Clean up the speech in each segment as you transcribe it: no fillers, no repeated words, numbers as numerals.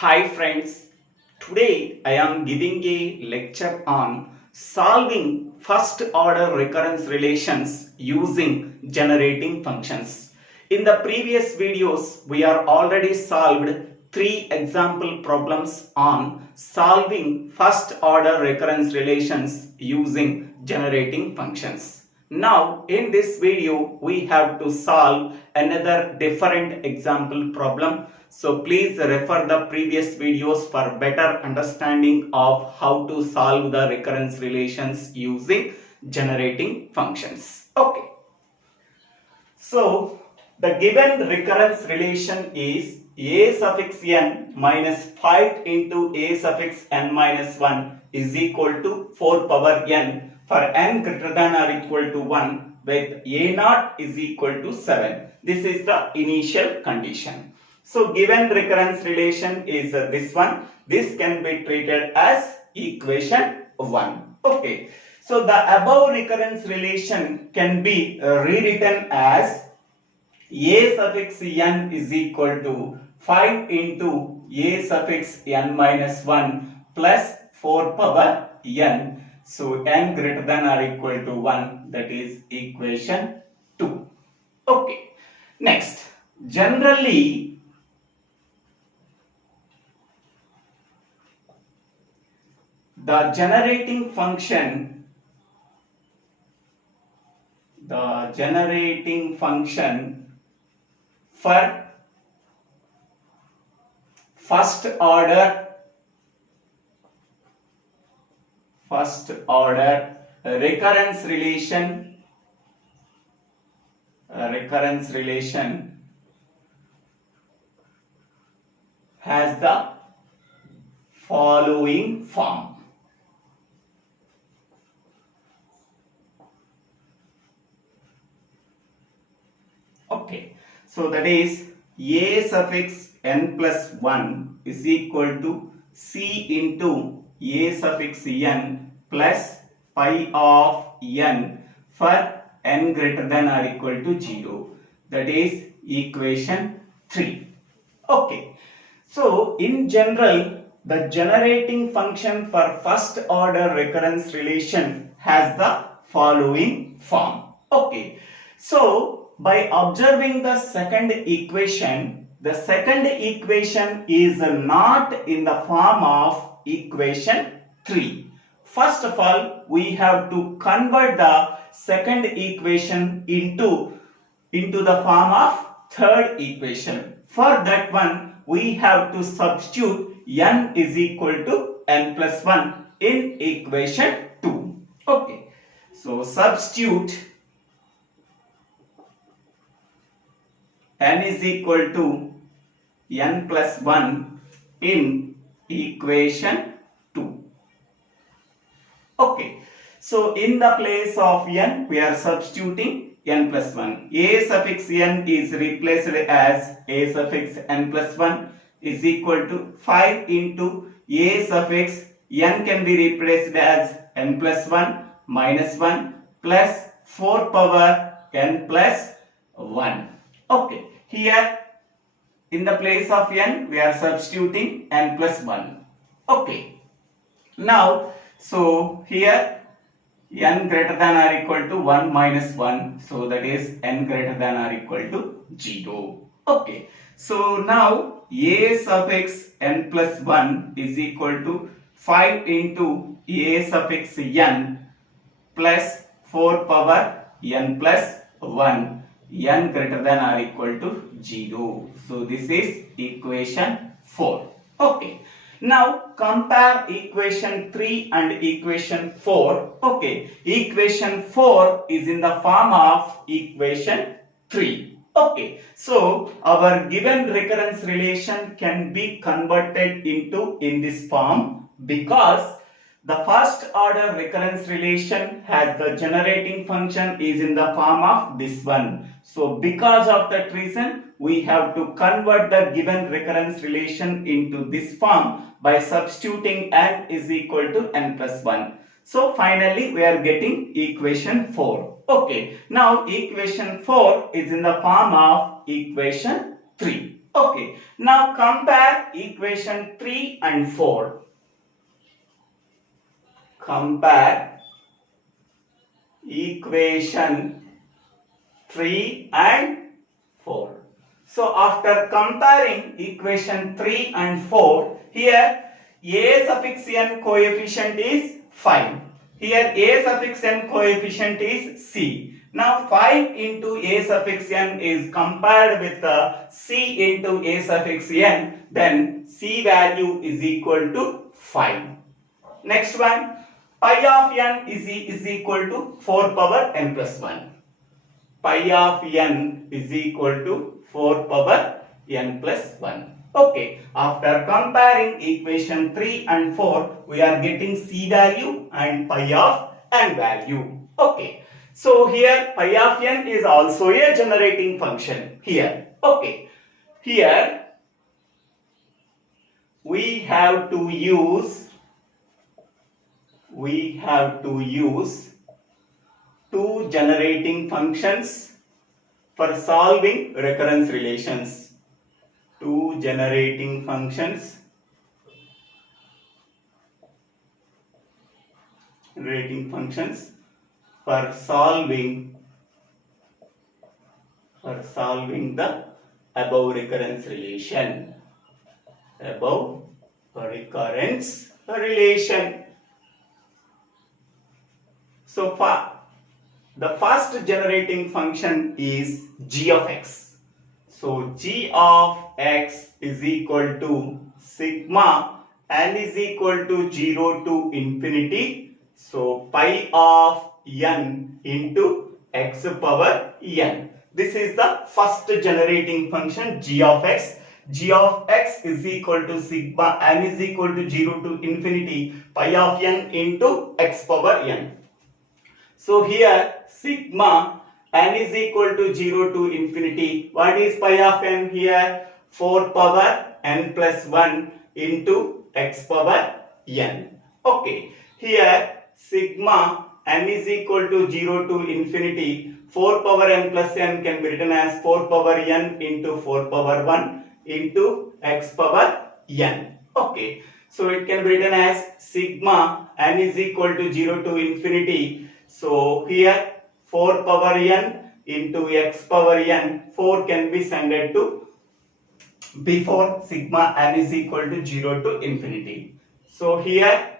Hi friends, today I am giving a lecture on solving first order recurrence relations using generating functions. In the previous videos, we are already solved 3 example problems on solving first order recurrence relations using generating functions. Now in this video, we have to solve another different example problem. So please refer the previous videos for better understanding of how to solve the recurrence relations using generating functions. Okay. So the given recurrence relation is a suffix n minus 5 into a suffix n minus 1 is equal to 4 power n for n greater than or equal to 1 with a naught is equal to 7. This is the initial condition. So given recurrence relation is this one. This can be treated as equation 1. Okay. So the above recurrence relation can be rewritten as a suffix n is equal to 5 into a suffix n minus 1 plus 4 power n. So n greater than or equal to 1, that is equation 2. Okay. Next, generally the generating function for first order recurrence relation has the following form. Okay, so that is a suffix n plus 1 is equal to c into a suffix n plus pi of n for n greater than or equal to 0. That is equation 3. Okay, so in general, the generating function for first order recurrence relation has the following form. Okay, so by observing the second equation is not in the form of equation 3. First of all, we have to convert the second equation into the form of third equation. For that one, we have to substitute n is equal to n plus 1 in equation 2. Okay, so substitute n is equal to n plus 1 in equation 2. Okay, so in the place of n, we are substituting n plus 1. A suffix n is replaced as a suffix n plus 1 is equal to 5 into a suffix n can be replaced as n plus 1 minus 1 plus 4 power n plus 1. Okay, here in the place of n we are substituting n plus 1. Okay, now so here n greater than or equal to 1 minus 1, so that is n greater than or equal to 0. Okay, so now a suffix n plus 1 is equal to 5 into a suffix n plus 4 power n plus 1, n greater than or equal to 0. So this is equation 4. Okay. Now compare equation 3 and equation 4. Okay. Equation 4 is in the form of equation 3. Okay. So our given recurrence relation can be converted into in this form because the first order recurrence relation has the generating function is in the form of this one. So because of that reason, we have to convert the given recurrence relation into this form by substituting n is equal to n plus 1. So finally we are getting equation 4. Okay, now equation 4 is in the form of equation 3. Okay, now compare equation 3 and 4. Compare equation 3 and 4. So after comparing equation 3 and 4, here a suffix n coefficient is 5. Here a suffix n coefficient is c. Now 5 into a suffix n is compared with c into a suffix n, then c value is equal to 5. Next one, pi of n is equal to 4 power n plus 1. Pi of n is equal to 4 power n plus 1. Okay, after comparing equation 3 and 4, we are getting c value and pi of n value. Okay, so here pi of n is also a generating function here. Okay, here we have to use two generating functions for solving recurrence relations. Two generating functions for solving the above recurrence relation. So the first generating function is g of x. So g of x is equal to sigma n is equal to 0 to infinity. So pi of n into x power n. This is the first generating function g of x. G of x is equal to sigma n is equal to 0 to infinity pi of n into x power n. So here sigma n is equal to 0 to infinity. What is pi of n here? 4 power n plus 1 into x power n. Okay, here sigma n is equal to 0 to infinity. 4 power n plus n can be written as 4 power n into 4 power 1 into x power n. Okay, so it can be written as sigma n is equal to 0 to infinity. So here 4 power n into x power n, 4 can be sent to before sigma n is equal to 0 to infinity. So here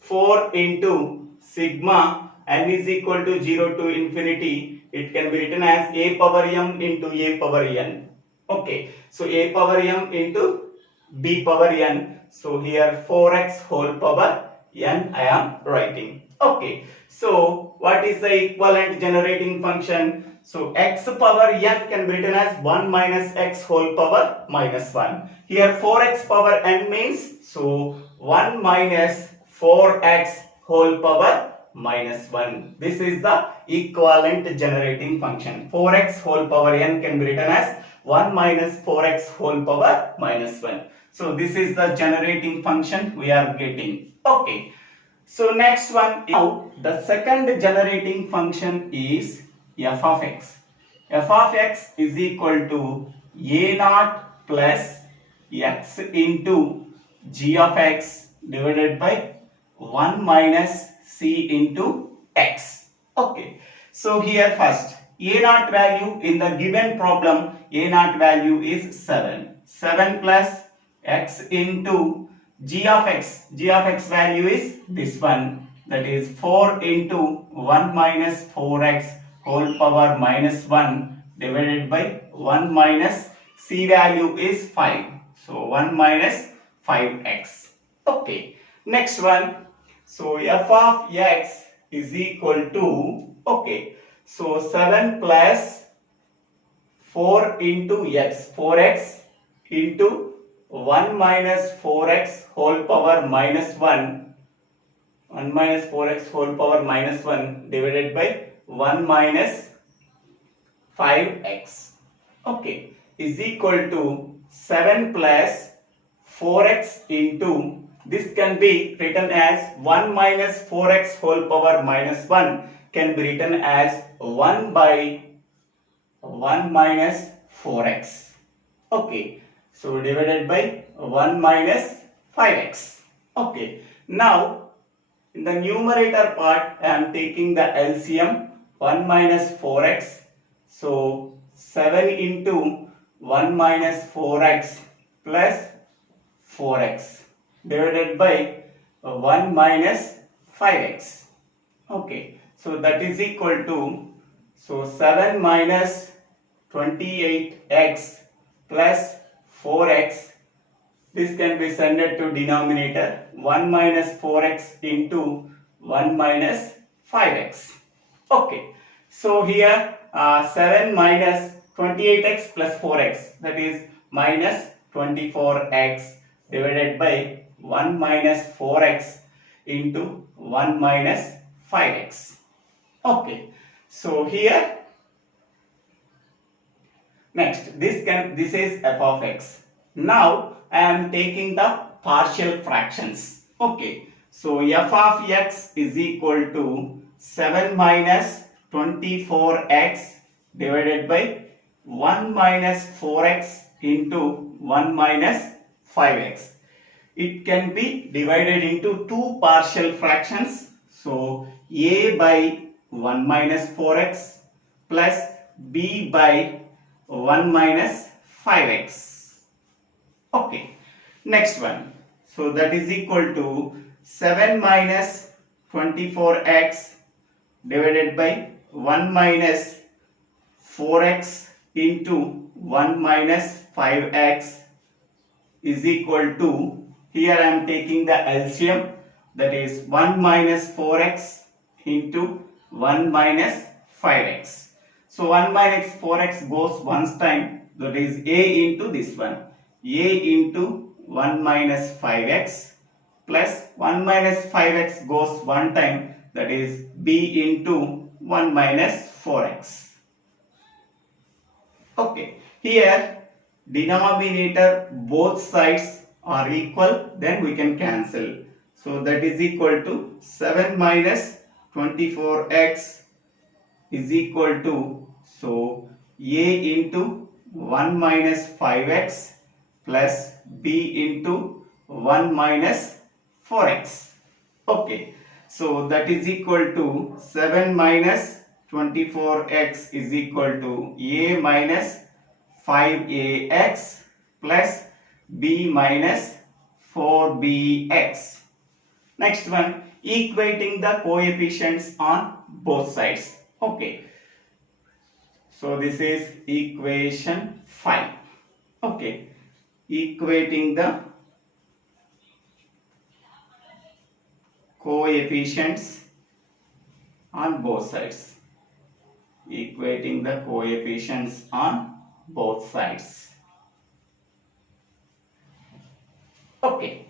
4 into sigma n is equal to 0 to infinity, it can be written as a power m into a power n. Okay, so a power m into b power n. So here 4x whole power n I am writing. Okay, so what is the equivalent generating function? So x power n can be written as 1 minus x whole power minus 1. Here 4x power n means, so 1 minus 4x whole power minus 1. This is the equivalent generating function. 4x whole power n can be written as 1 minus 4x whole power minus 1. So this is the generating function we are getting. Okay. So next one, now the second generating function is f of x. F of x is equal to a naught plus x into g of x divided by 1 minus c into x. Okay, so here first a naught value in the given problem, a naught value is 7. 7 plus x into g of x value is this one, that is 4 into 1 minus 4x whole power minus 1 divided by 1 minus c value is 5. So 1 minus 5x. Okay, next one. So f of x is equal to, okay, so 7 plus 4 into x, 4x into 1 minus 4x whole power minus 1, 1 minus 4x whole power minus 1 divided by 1 minus 5x, okay, is equal to 7 plus 4x into, this can be written as 1 minus 4x whole power minus 1 can be written as 1 by 1 minus 4x. Okay, so divided by 1 minus 5x. Okay, now in the numerator part I am taking the LCM 1 minus 4x. So 7 into 1 minus 4x plus 4x divided by 1 minus 5x. Okay, so that is equal to, so 7 minus 28x plus 4x. This can be sent to denominator 1 minus 4x into 1 minus 5x. Okay, so here 7 minus 28x plus 4x, that is minus 24x divided by 1 minus 4x into 1 minus 5x. Okay, so here next this is f of x. Now I am taking the partial fractions. Okay, so f of x is equal to 7 minus 24x divided by 1 minus 4x into 1 minus 5x. It can be divided into two partial fractions. So a by 1 minus 4x plus b by 1 minus 5x. Okay, next one. So that is equal to 7 minus 24x divided by 1 minus 4x into 1 minus 5x is equal to, here I am taking the LCM, that is 1 minus 4x into 1 minus 5x. So 1 minus 4x goes once time, that is a into this one, a into 1 minus 5x plus 1 minus 5x goes one time, that is b into 1 minus 4x. Okay, here denominator both sides are equal, then we can cancel. So that is equal to 7 minus 24x is equal to, so a into 1 minus 5x plus b into 1 minus 4x. Okay, so that is equal to 7 minus 24x is equal to a minus 5ax plus b minus 4bx. Next one, equating the coefficients on both sides. Okay, so this is equation 5. Okay, equating the coefficients on both sides. Equating the coefficients on both sides. Okay,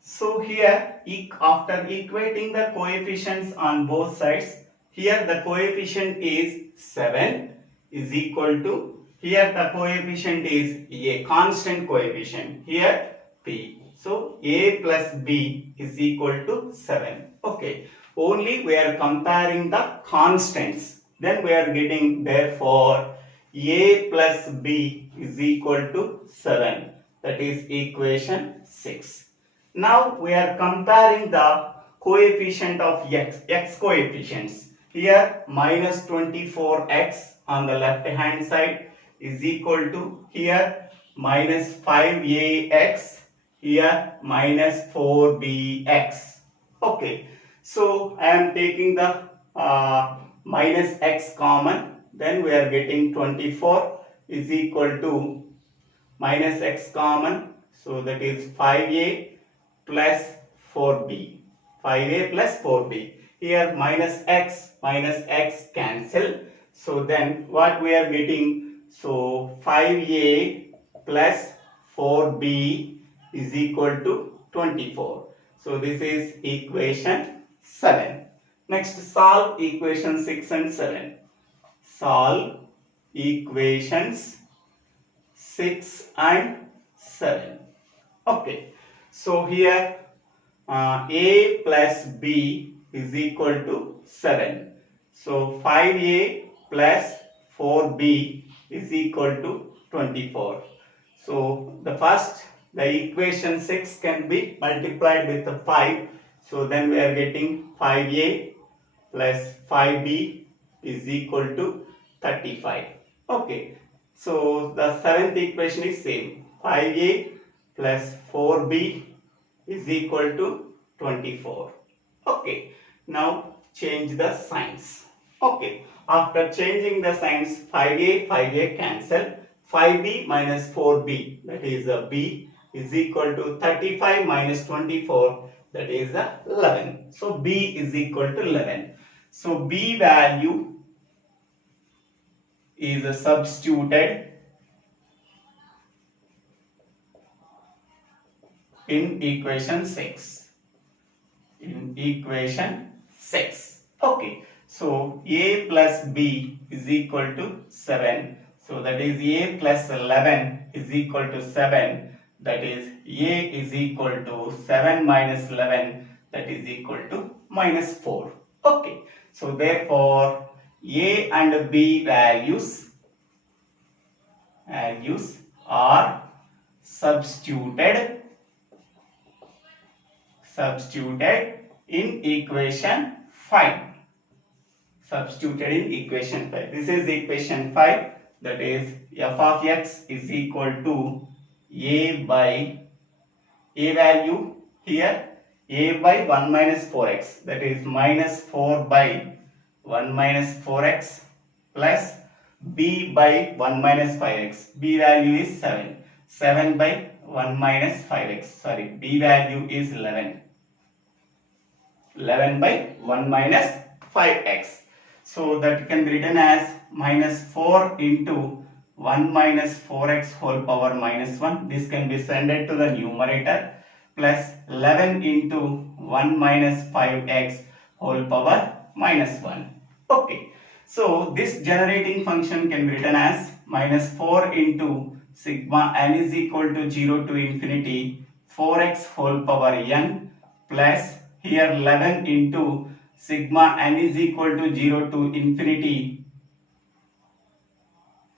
so here after equating the coefficients on both sides, here the coefficient is 7 is equal to, here the coefficient is a constant coefficient, here p. So a plus b is equal to 7. Okay, only we are comparing the constants. Then we are getting, therefore a plus b is equal to 7. That is equation 6. Now we are comparing the coefficient of x coefficients. Here minus 24x on the left hand side is equal to, here minus 5ax, here minus 4bx. Okay, so I am taking the minus x common, then we are getting 24 is equal to minus x common, so that is 5a plus 4b, 5a plus 4b. Here minus x cancel, so then what we are getting, so 5a plus 4b is equal to 24. So this is equation 7. Next, solve equation 6 and 7. Solve equations 6 and 7. Okay, so here a plus b is equal to 7. So 5a plus 4b is equal to 24. So the equation 6 can be multiplied with the 5. So then we are getting 5a plus 5b is equal to 35. Okay. So the seventh equation is same. 5a plus 4b is equal to 24. Okay. Now change the signs. Okay. After changing the signs, 5a cancel. 5b minus 4b, that is a b, is equal to 35 minus 24, that is a 11. So b is equal to 11. So b value is substituted in equation 6. In equation 6. Okay. So a plus b is equal to 7. So that is a plus 11 is equal to 7. That is a is equal to 7 minus 11, that is equal to minus 4. Okay. So therefore a and b values are substituted in equation 5. Substituted in equation 5. This is equation 5, that is f of x is equal to a by a value here, a by 1 minus 4x, that is minus 4 by 1 minus 4x plus b by 1 minus 5x. B value is 7. 7 by 1 minus 5x. Sorry, b value is 11. 11 by 1 minus 5x. So that can be written as minus 4 into 1 minus 4x whole power minus 1. This can be sent to the numerator, plus 11 into 1 minus 5x whole power minus 1. Okay. So this generating function can be written as minus 4 into sigma n is equal to 0 to infinity 4x whole power n plus here 11 into sigma n is equal to 0 to infinity,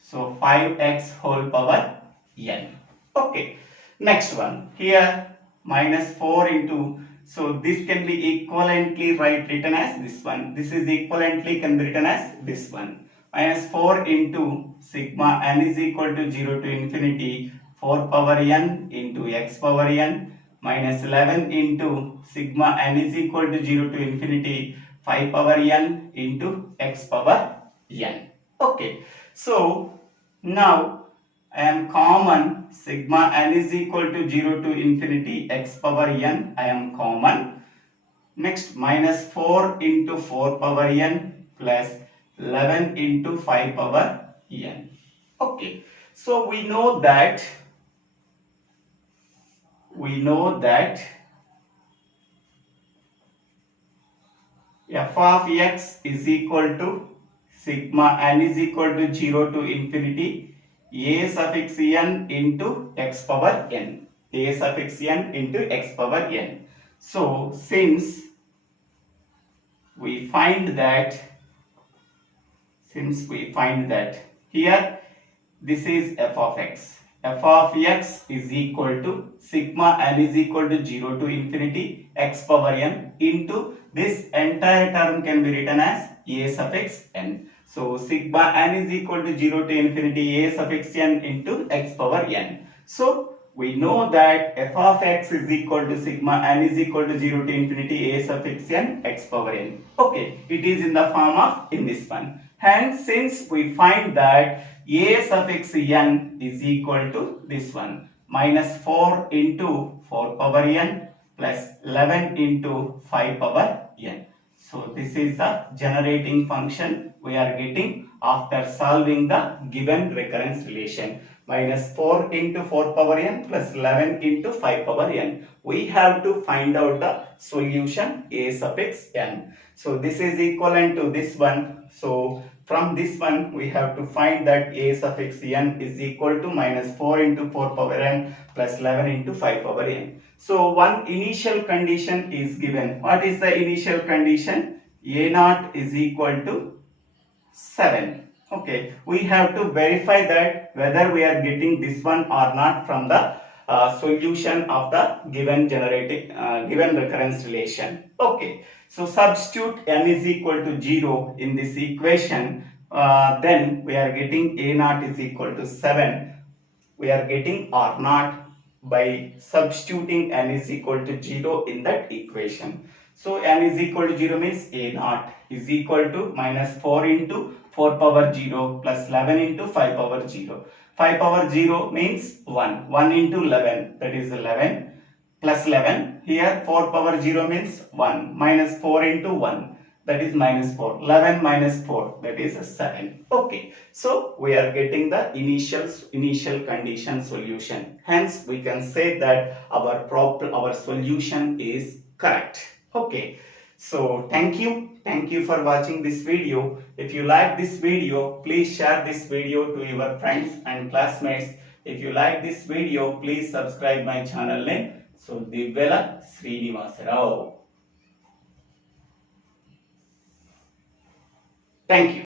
so 5x whole power n. Okay. Next one, here minus 4 into, so this can be equivalently written as this one. This is equivalently can be written as this one. Minus 4 into sigma n is equal to 0 to infinity 4 power n into x power n minus 11 into sigma n is equal to 0 to infinity 5 power n into x power n. Okay. So now I am common sigma n is equal to 0 to infinity x power n. I am common. Next minus 4 into 4 power n plus 11 into 5 power n. Okay. So we know that f of x is equal to sigma n is equal to 0 to infinity a suffix n into x power n. A suffix n into x power n. So since we find that here this is f of x. F of x is equal to sigma n is equal to 0 to infinity x power n into this entire term can be written as a suffix n. So sigma n is equal to 0 to infinity a suffix n into x power n. So we know that f of x is equal to sigma n is equal to 0 to infinity a suffix n x power n. Okay, it is in the form of in this one. Hence, since we find that a suffix n is equal to this one, minus 4 into 4 power n plus 11 into 5 power n. So this is the generating function we are getting after solving the given recurrence relation. Minus 4 into 4 power n plus 11 into 5 power n. We have to find out the solution a suffix n. So this is equivalent to this one. So from this one we have to find that a suffix n is equal to minus 4 into 4 power n plus 11 into 5 power n. So one initial condition is given. What is the initial condition? A naught is equal to 7. Okay, we have to verify that whether we are getting this one or not from the solution of the given recurrence relation. Okay, so substitute n is equal to 0 in this equation. Then we are getting a naught is equal to 7. We are getting r naught by substituting n is equal to 0 in that equation. So n is equal to 0 means a naught is equal to minus 4 into 4 power 0 plus 11 into 5 power 0. 5 power 0 means 1. 1 into 11, that is 11, plus 11. Here 4 power 0 means 1. Minus 4 into 1, that is minus 4. 11 minus 4, that is 7. Okay, so we are getting the initial condition solution. Hence we can say that our solution is correct. Okay, so thank you for watching this video. If you like this video, please share this video to your friends and classmates. If you like this video, please subscribe my channel name. So Divvela Srinivasa. Thank you.